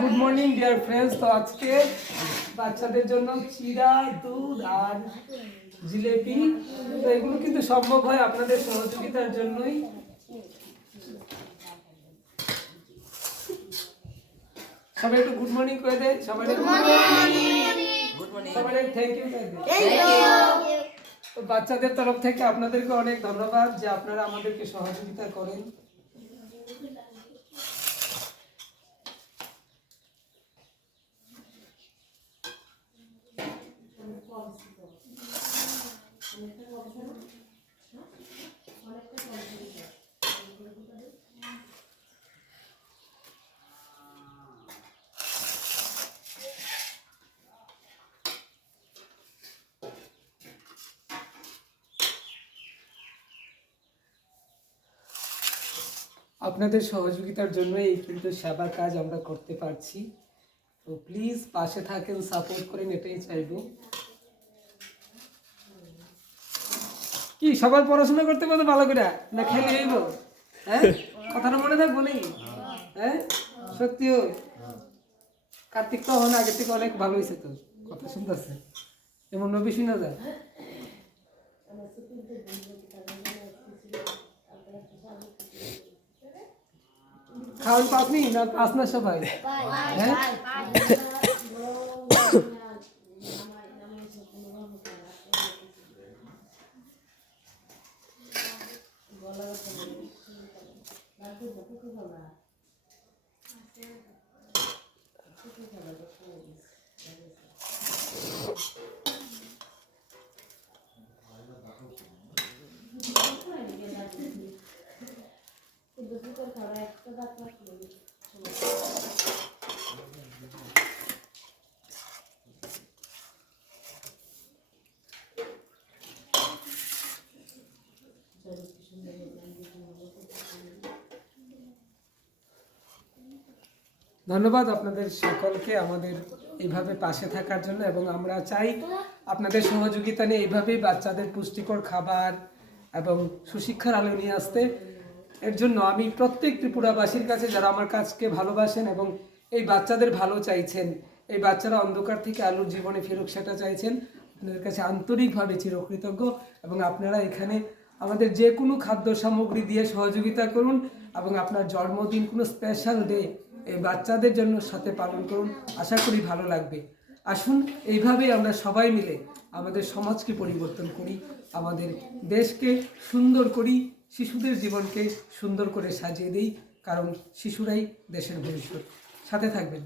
Good morning dear friends. তো আজকে বাচ্চাদের জন্য চিড়া, দুধ আর জিলেপি, তো এগুলো কিন্তু সম্ভব হয় আপনাদের সহযোগিতার জন্যই। সবাই একটু গুড মর্নিং করে দেন। সবাই সবাই থ্যাংক ইউ করে দেন। তো বাচ্চাদের তরফ থেকে আপনাদেরকে অনেক ধন্যবাদ যে আপনারা আমাদেরকে সহযোগিতা করেন। আপনাদের সহযোগিতার জন্যই কিন্তু সেবার কাজ আমরা করতে পারছি। তো প্লিজ পাশে থাকেন, সাপোর্ট করেন, এটাই চাইবো। কি সবার পড়াশোনা করতে পারতো ভালো করে না খেলে হইব? হ্যাঁ, কথাটা মনে থাকবো নি? হ্যাঁ সত্যিও কার্তিক তো হন আগের থেকে অনেক ভালো হয়েছে। তো কথা শুনতেছে এমন নবী শুনা যায়। খাওয়ান পাসনি না পাস না সবাই? হ্যাঁ ধন্যবাদ আপনাদের সকলকে আমাদের এইভাবে পাশে থাকার জন্য, এবং আমরা চাই আপনাদের সহযোগিতা নিয়ে এইভাবেই বাচ্চাদের পুষ্টিকর খাবার এবং সুশিক্ষার আলো নিয়ে আসতে। এর জন্য আমি প্রত্যেক ত্রিপুরাবাসীর কাছে যারা আমার কাজকে ভালোবাসেন এবং এই বাচ্চাদের ভালো চাইছেন, এই বাচ্চারা অন্ধকার থেকে আলোর জীবনে ফেরুক সেটা চাইছেন, আপনাদের কাছে আন্তরিকভাবে চিরকৃতজ্ঞ। এবং আপনারা এখানে আমাদের যে কোনো খাদ্য সামগ্রী দিয়ে সহযোগিতা করুন, এবং আপনার জন্মদিন কোনো স্পেশাল ডে এই বাচ্চাদের জন্য সাথে পালন করুন। আশা করি ভালো লাগবে। আসুন এইভাবেই আমরা সবাই মিলে আমাদের সমাজকে পরিবর্তন করি, আমাদের দেশকে সুন্দর করি, শিশুদের জীবনকে সুন্দর করে সাজিয়ে দিই, কারণ শিশুরাই দেশের ভবিষ্যৎ। সাথে থাকবেন।